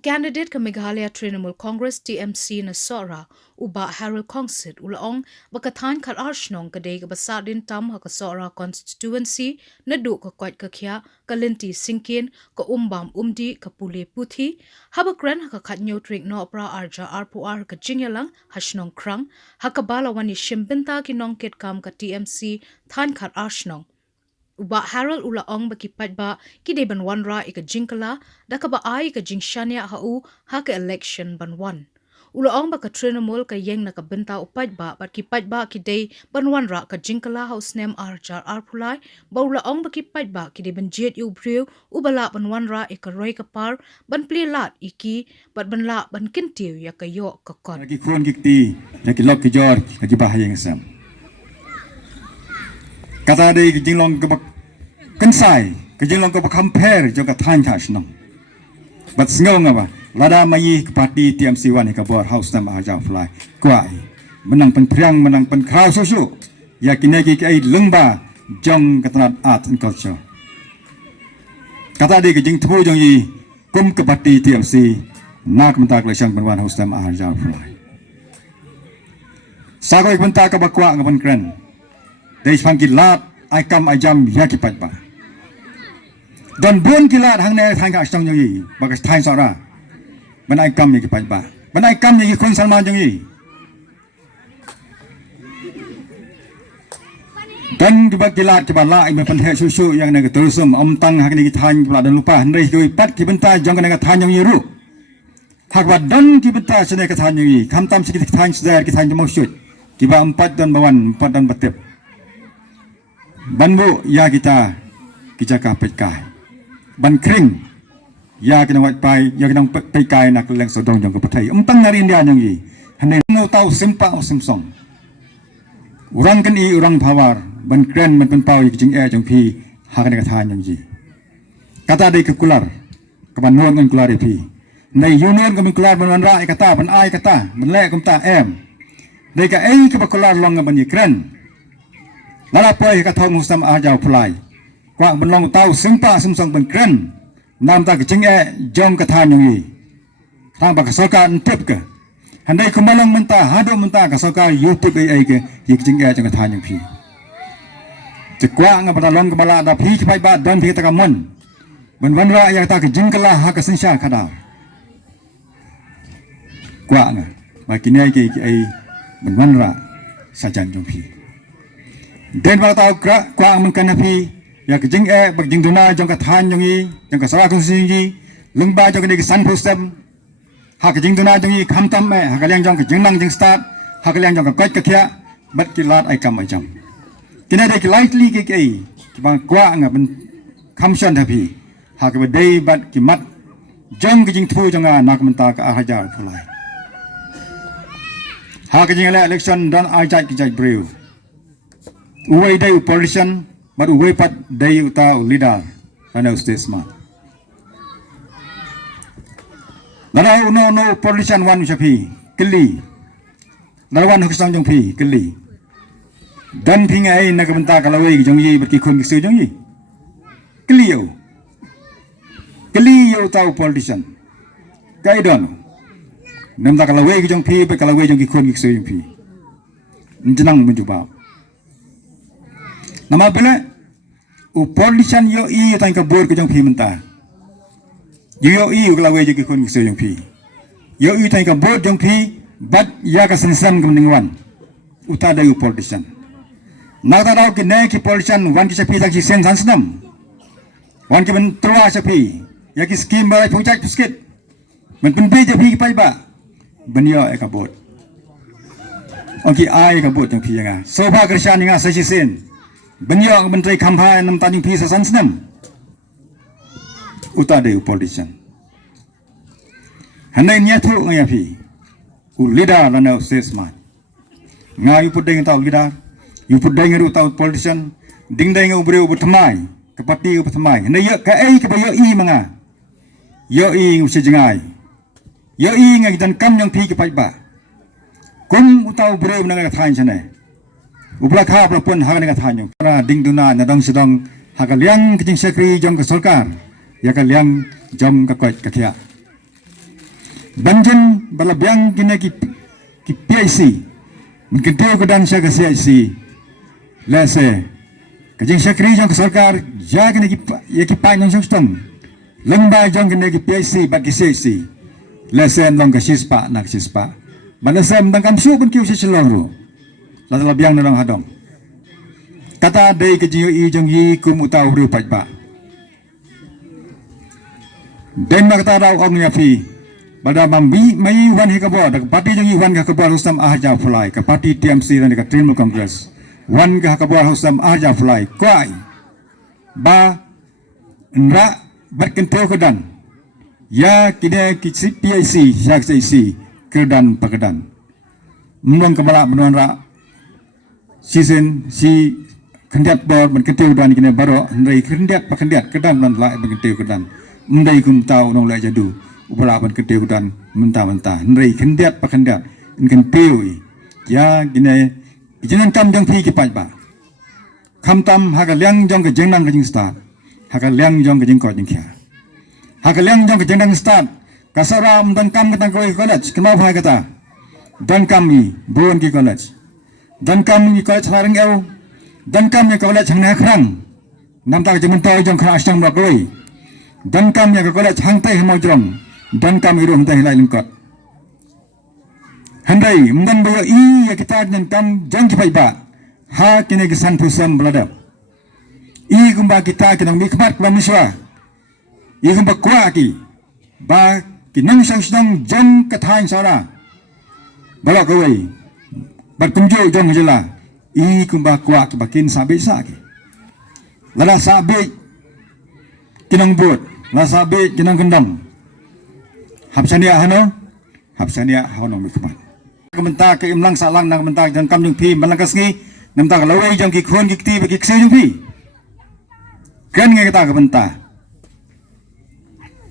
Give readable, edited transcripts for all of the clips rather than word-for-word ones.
Candidate ka Meghalaya Trinamool Congress TMC na Sora uba Harold Kongsit ulaong bakathan kal arshnong kadai ka basadin tam ha ka Sora constituency na du ka kwat ka kya kalinti singkin ka umbam umdi ka puli puthi habakran ha ka khatnyo trik no pra arja arpuar ka jingyalang hashnong krang ha ka balawani shimbinta ki nongket kam ka TMC than kal arshnong uba Harold ulaong bakipat ba kide banwanra ika jingkala daka ba ay ka jingshania hau ha ka election banwan ulaong baka Trinamool ka yeng nakabenta upat ba bakipat ba kide banwanra ka jingkala haus nem arjar arpulai ba ulaong bakipat ba kide banjet yu briu ubala banwanra ika roy ka par ban plilat iki bat banla ban kintiu ya ka yo ka kon lagi khron gikti lagi lok kijor lagi bahayang sam kata de jinglong ke kensai ke jinglong ke compare jo ka than kha shnong bat sngo ngaba lada mai ke parti TMC wan ka bor house nam aja fly kwai menang pen priang menang pen kraw susu ya kinegi ke ai lengba jong katnat art and culture kata de ke jing thu jong yi kum ke parti TMC nak mentak le sang wan house nam aja fly sagoi bentak ka bakwa ngapan kren dari pang kilat ai kam ai jam ya kipat ba don bun kilat hang ne thang ka stong yi bagas thai sora ban ai kam ya kipat ba ban ai kam ya kun salman jong yi dan di bak kilat ki bala ai ban he susu yang ne terusum om tang hak ni thang bala dan lupa ndai ki pat ki benta jong ne ka thang jong yi ru hak ba dan ki benta sene ka thang jong yi kam tam sikit thang sedar ki thang mo syut ki ba 4 dan bawan 4 dan batep banbu ya kita ka pekai ban kring ya kita wat pai ya kita pekai nak leng sodong jong ke patai empang ngari India jong yi hane ngau tau simpa o simsong urang kan i urang phawar ban kren man pen pau jing e jong phi ha kan ka than jong yi kata dei ke kular ke ban nuan kan kular phi nei union ke ban kular ban ra kata ban ai kata ban le kum ta em dei ka ei ke kular long ban yi kren lala poi ka thong musam aja pulai kwa benlong tau simpa simsong ben kren nam ta ke jing e jong ka than yong yi tang ba ka soka ntep ke handai kumalong menta hado menta ka soka youtube ai ke yik jing e jong ka than yong phi te kwa nga badalon ka bala da phi pai ba dan phi ta ka mon ben wan ra ya ta ke jing kala ha ka sinsha khada kwa nga ba kinai ke ai ben wan ra sajan jong phi den ba tau kwa mun kan phi ya ke jing e bak jing duna jong ka than jong yi jong ka sara kun sing yi lengba jong ni san system ha ke jing duna jong yi kham tam me ha ka leng jong ka jing nang jing start ha ka leng jong ka kwat ka khya bat ki lat ai kam ai jam kina de ki lightly ke ai ki bang kwa nga ben kham shan tha phi ha ka dei bat ki mat jong ki jing thu jong a nak man ta ka hajar phulai ha ke jing election dan ai jai ki jai brew uway day politician but uway pat day uta leader ana statesman nara no politician one shapi kili nara one hukisang jong phi kili dan phing ai na ka benta kala wei jong yi baki khon ki su jong yi kili yo ta politician kai don nam ta kala wei jong phi be kala wei jong ki khon ki su jong phi njnang menjuba nama bela politician yo i tang ka bor ko jong phi menta yo i ukla we ji ko ni so jong phi yo i tang ka bor jong phi bat ya ka sensam gam ningwan uta da politician na ta daw ki ne ki politician wan ki sapi tak ki sen sansnam wan ki ben troa sapi ya ki scheme ba phojak puskit men pen be je phi pai ba ben yo e ka bor oki ai ka bor jong phi nga so ba krishan nga sa si sen Benyok menteri kampanye nam tanyung pisa sansnam uta de politician hanai nyatu ngaya phi u leader lana statesman nga yu pudeng tau leader yu pudeng ru tau politician ding deng ubre u thamai ke parti u thamai hanai yo ka ai ke yo i manga yo i ngu se jengai yo i ngai dan kam yang phi ke pai ba kum utau ubre na ga thain chane ubla kha pun hagan ka thanyo para ding duna na dong sidong haga liang kijing sekri jong ka sarkar ya ka liang jom ka kwat ka khya banjin balabyang kina ki PIC mungkin teo kedan sya ke CIC lese kajing syakri jong ke sarkar ja kina ki pa nyong stong lengba jong kina ki PIC bat ki CIC lese long ke sispa nak sispa banasem tang kam su pun kiu si chelong ru labyang nang hadong kata dei ke jiu i jong yi kum utau ru pat ba den ma kata rau ong ya fi pada mambi mai wan he kabor dak parti jong i wan ka kabor Husam Ahja Fulai ka parti TMC dan ka Trinamool Congress wan ka kabor Husam Ahja Fulai kwai ba nra berkentau kedan ya kini ki PIC syak CIC kedan pakedan mung kebala benuan ra season si kendiat bor berkentau dan kini baro ndai kendiat pakendiat kedan dan la berkentau kedan ndai kum tau nong la jadu ubala berkentau kedan mentah-mentah ndai kendiat pakendiat ingin piu ya kini ijinan kam jong pi ki pai ba kham tam ha ka liang jong ke jengnang ke jing start ha ka liang jong ke jing ko jing kya ha ka liang jong ke jengnang start kasara dan kam ketang koi college kenapa hai kata dan kami bon ki college dan kami college harang eu dan kami college hang na khrang nam ta jemen toy jong khra asang rak loi dan kami college hang tai mo jong dan kami ru hang tai lai lingkot handai mdan bo i ya kita dan kam jang ki pai ba ha kini kisan pusam beladap i kumba kita kinang mikmat lamiswa i kumba kwa ki ba kinang sang sang jang kathain sara balak kawai berkunjung jong jela i kumba kwa ki bakin sabe sa ki lala sabe kinang bot la sabe kinang kendam hapsania hano hapsania hano mikmat kementak ke imlang salang nang kementak jang kam jong pi malang kasngi namta lawai jong ki khon ki ti ki kse jong pi kan nge kata kementak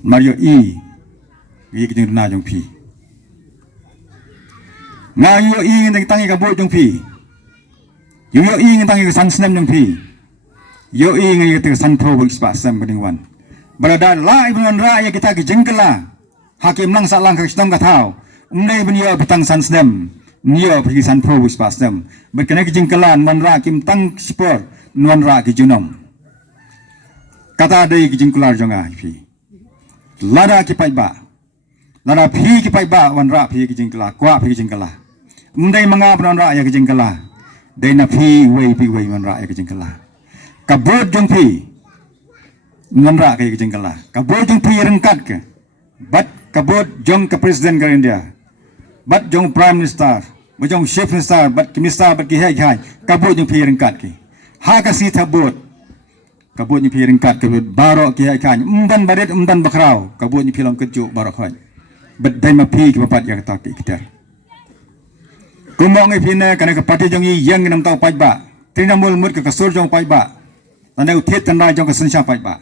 Mario i ki jeng na jong pi ngayo i ngi tangi ka bo jong pi yo i ngi tangi ka san snem jong pi yo i ngi ka san pro bik spa sam bening wan balada la ibn ra ya kita ki jengkela hakim lang salang ka stong ka thau umnai benia betang san snem nio pergi san pro bik spa sam berkena ki jengkelan man ra kim tang spor non ra ki junom kata dei ki jengkelar jonga pi lada ki pai ba lada phi ki pai ba wan ra phi ki jengkela kwa phi ki jengkela umdai manga non ra ya ki jengkela dei na phi wei man ra ya ki jengkela kabot jong phi non ra ki jengkela kabot jong phi rengkat ke bat kabot jong ke presiden ke India bat jong prime minister bajong chief minister bat ki minister bat ki hai kabot jong phi rengkat ki ha ka si thabot kabut ni piring kat kabut barok ki kan umdan badet umdan bakrau kabut ni pilang kejuk barok khoi bedai ma pi ki bapat ya kata ki kita kumong ipine kana ka pati jong yang nam tau pai ba Trinamool mut ka kasur jong pai ba tanda uthet tanda jong ka sensha pai ba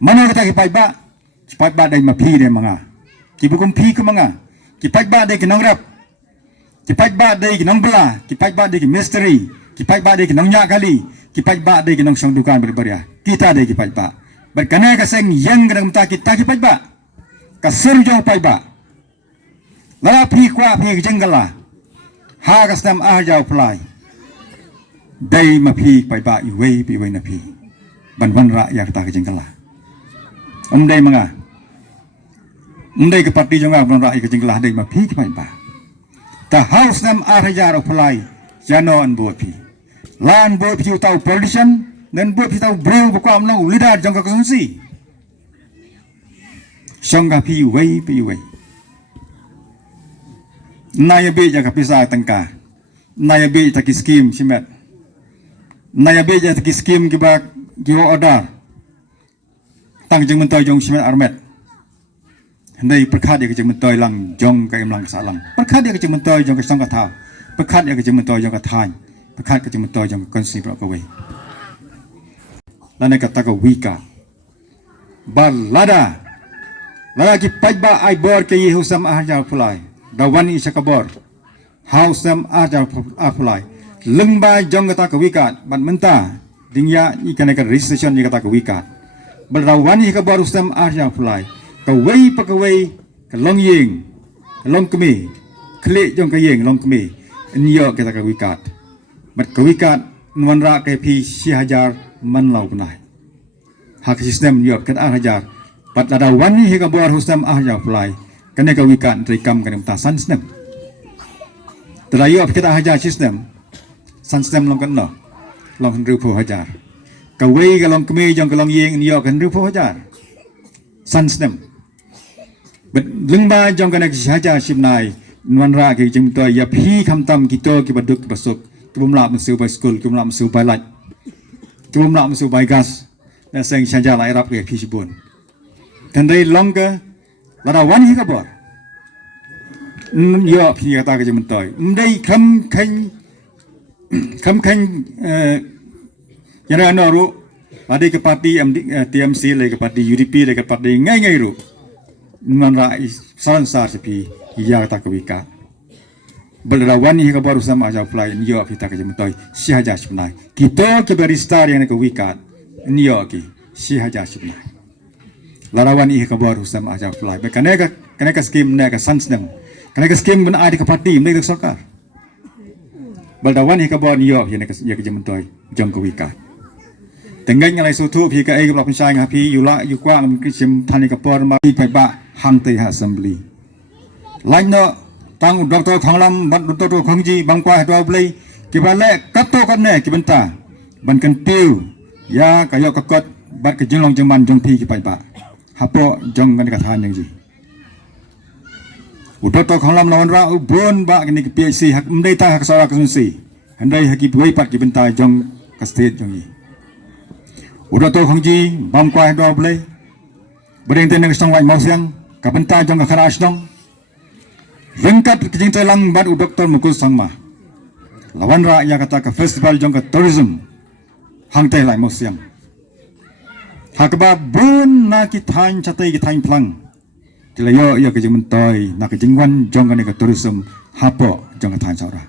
mana kata ki pai ba dai ma pi de manga ki bukum pi ku manga ki pai ba de ki nong rap ki pai ba de ki nong bela ki pai ba de ki mystery ki pai ba de ki nong nya kali ki pai ba de ki nong song dukan berbaria kita de ki pai ba berkana ka seng yang kadang ta kita ki pai ba ka sur jong pai ba la pi kwa pi ki jenggala ha ka stam a jau plai dai ma pi pai ba i wei pi wei na pi ban ra ya ta ki jenggala dai manga dai ke parti jong a ban ra ki jenggala dai ma pi ki pai ba ta house nam a jar plai jano an bo pi lan buat piu tahu politician dan buat piu tahu breu bukan menang leader jangka konsumsi sangga piu wei naya be jaga pisah tengka naya be taki skim simet naya be jaga taki skim kibak jiwa order tang jeng mentoy jong simet armet hendai perkat dia ke jeng mentoy lang jong ka imlang salang perkat dia ke jeng mentoy jong ka sangka thau perkat dia ke jeng mentoy jong ka thai perkat ke jeng mentoy jong ka konsi bro ka wei lana kata ka wika balada lada ki pajba ai bor ke Husam Ahja Fulai dawan isa kabor Husam Ahja Fulai lengba jong kata ka wika ban menta dingya ikan ka registration ni kata ka wika baldawani ka bor Husam Ahja Fulai ka wei pa ka wei ka longying long kami klik jong kayeng long kami niyo kita kawikat bat kawikat nuan ra ke pi si hajar man lau kunai hak sistem niyo ket hajar bat ada wani hi ka buar sistem hajar fly kene kawikat trikam kene tasan sistem terayo kita hajar sistem sistem long kan no long rupo hajar kawai kalong kami jong kalong yeng niyo kan rupo hajar sistem bet lengba jong kana hajar simnai nuan ra ke jeng to ya phi kham tam ki to ki baduk ki basuk ki bum la msu by school ki bum la msu by light ki bum la msu by gas na seng hajar lai rap ke phi sibun kan dai longer la da wan hi ka bor yo phi ka ta ke jeng to dai kham khanh yana no ru ada ke parti TMC le ke parti UDP le ke parti ngai ru nan ra saran sar sepi ya ta kewika belrawan ni ka baru sama aja play ni yo kita ke jemtoy si haja sebenarnya kita ke baristar yang ke wika ni yo ki si haja sebenarnya larawan ni ka baru sama aja play kene ka skim ne ka sansnem kene ka skim ben ada ke parti ne ke sarkar belrawan ni ka baru ni yo yang ke jemtoy jong ke wika tenggai ngalai sutu pi ka ai ka pun sai ngapi yula yu kwa ngam ki sim thani ka por ma pi ba hang te ha assembly lain no tang doktor khanglam ban doktor khangji bangkwa do blai ki ba le kat to kan ne ki benta ban kan tiu ya ka yo ka kot bat ke jinglong jengman jong pi ki pai ba hapo jong kan ka than yang ji doktor khanglam lawan ra ubon ba ni ki PhD hak mdai ta hak sara ka sunsi handai haki buai pat ki benta jong ka state jong ji doktor khangji bangkwa do blai bereng ten nang song wai mau siang ka benta jong ka khara asdong Rengkat kijing telang bat doktor mukul sangma. Lawan ra ya kata ke festival jong ke tourism. Hang teh lai mosiang. Hakba bun na ki thain chatai ki thain plang. Tilayo ya kijing mentoy na kijing wan jong ke tourism hapo jong ke thain saura.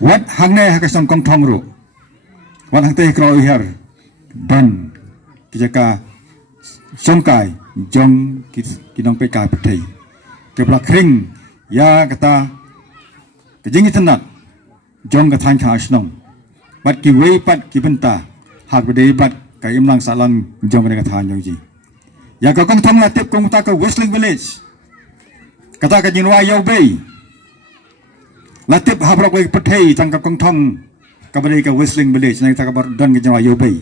Wat hang ne ha kasong kong thong ru. Wat hang teh kro her dan kijaka songkai jong kinong pe ka pethei. Ke blak ring ya kata kejing tenat jong ka than kha asnong bat ki wei pat ki benta hak bede bat ka imlang salang jong ka than jong ji ya ka kong thong la tep kong ta ka whistling village kata ka jinwa yau bei la tep habrok wei pathei tang ka kong thong ka bede ka whistling village nang ta ka bar don ka jinwa yau bei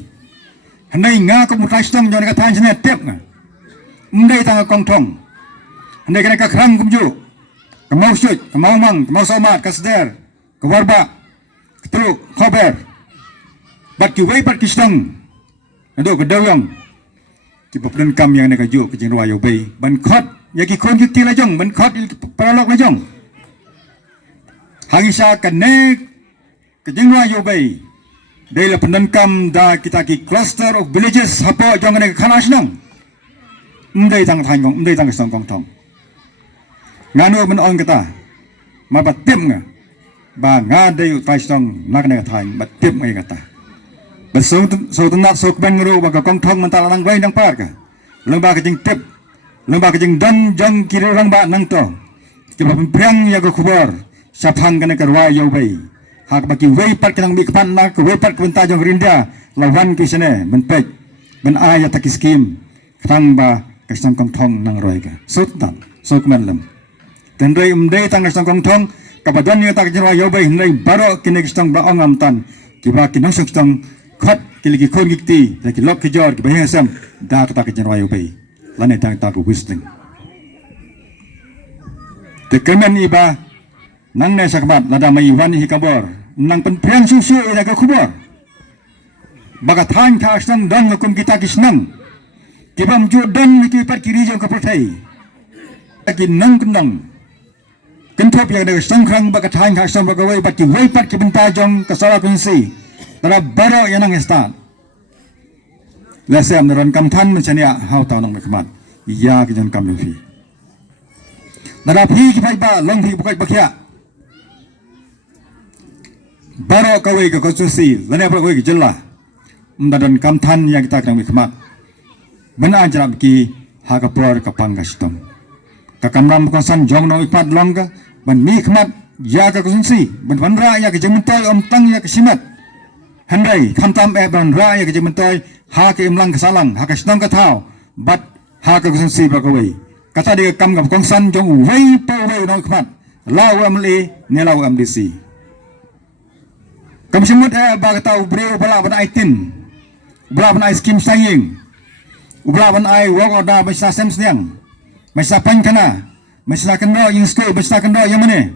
hanai nga ko mutai stong jong ka than sne tep nga mdei tang ka kong thong hanai ka khrang kum ju Kemau syut, kemau mang, kemau somat, kasder, kewarba, ketelu, khober, bat ki wei bat ki stang, ado ke dawyang, ki poplen kam yang nak ju ke jeng ruayo bei, ban khot, ya ki khon ki la jong, ban khot paralok la jong, hangisa kanek ke jeng ruayo bei, dei la penan kam da kita ki cluster of villages hapo jong ne khana snang, mdei tang than gong, mdei tang song kong thong. Nganu men on kata ma batim nga ba nga de tai song nak ne thain batim ngai kata besong so tunat sok ben ru ba ka kong thong man ta lang vai nang par ka lang ba ka jing tip lang ba ka jing dan jang kiri rang ba nang to ki ba prang ya ko khubor sa phang ka ne ka wa yo bai hak ba ki wei pat ka nang mi kpan na ko wei pat ka ta jong rinda lawan ki sene men pek ben aya ta ki skim thang ba ka sang kong thong nang roi ka sut tan sok man lam Tendai umdai tang ngasang kong thong kapadan ni tak jirwa yobai hindai baro kini kistang ba ongam tan kiba kinang kistang khot kiligi khon gikti lagi lok kijor kiba hesam da tak jirwa yobai lane tang tak wisling te kemen iba nang ne sakbat lada mai wan hi kabor nang pen priang susu ida ka khubor baga than tha stang dang kum kita kisnang kibam ju dan ki pat kiri jong ka prothai lagi nang kendang Kentop yang ada sangkrang baka thain kha sam baka wei bat ki wei pat ki benta jong ka sara kunsi tara baro yang nang estan la sem ron kam than men chania hau ta nang mekmat ya ki jon kam lu fi dara phi ki phai ba long phi bukai bakhya baro ka wei ka konstitusi lane ba wei ki jella ndadan kam than yang kita nang mekmat men anjram ki ha ka por ka pangga stom kamram konsan jong no ipat long ka ban mi khmat ya ka kusunsi ban wan ra ya ka jementoy om tang ya ka simat handai khamtam e ban ra ya ka jementoy ha ka imlang ka salang ha ka snong ka thao bat ha ka kusunsi ba ka wei kata dia kam ka konsan jong wei po wei no khmat law amli ne law MDC kam simut e ba ka tau breu bala ban aitin bala ban ai skim saying ubla ban ai wong oda ba sa sem sniang Masa pankana, masa kendo yang school, masa kendo yang mana?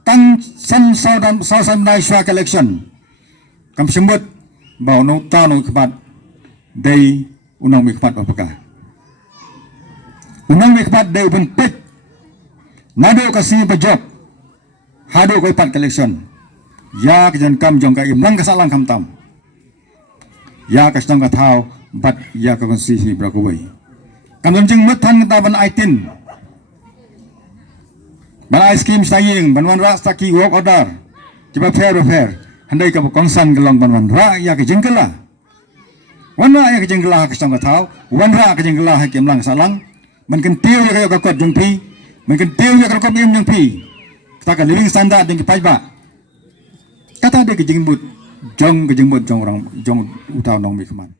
Tang san saudan dai swak election. Kam sembut bau no tanu kebat day unang mikpat apakah? Unang mikpat day uban pet. Nado kasi pajok. Hado ko ipat election. Ya kejan kam jong ka imlang kasalang kam tam. Ya kasdong ka tao bat ya ka konsisi brakawai. Kamdam jeng metan ta ban aitin ban ice cream saying ban wan ra staki work order kiba fair handai ka kongsan gelong ban wan ra ya ke jengkela wan ra ya ke jengkela ka sang thau wan ra ke jengkela ha kem lang salang man kan tiu ya ka kot jong pi man kan tiu ya ka kot im jong pi ta ka living standard ding pai ba kata de ke jengbut jong orang jong utau nong mi khaman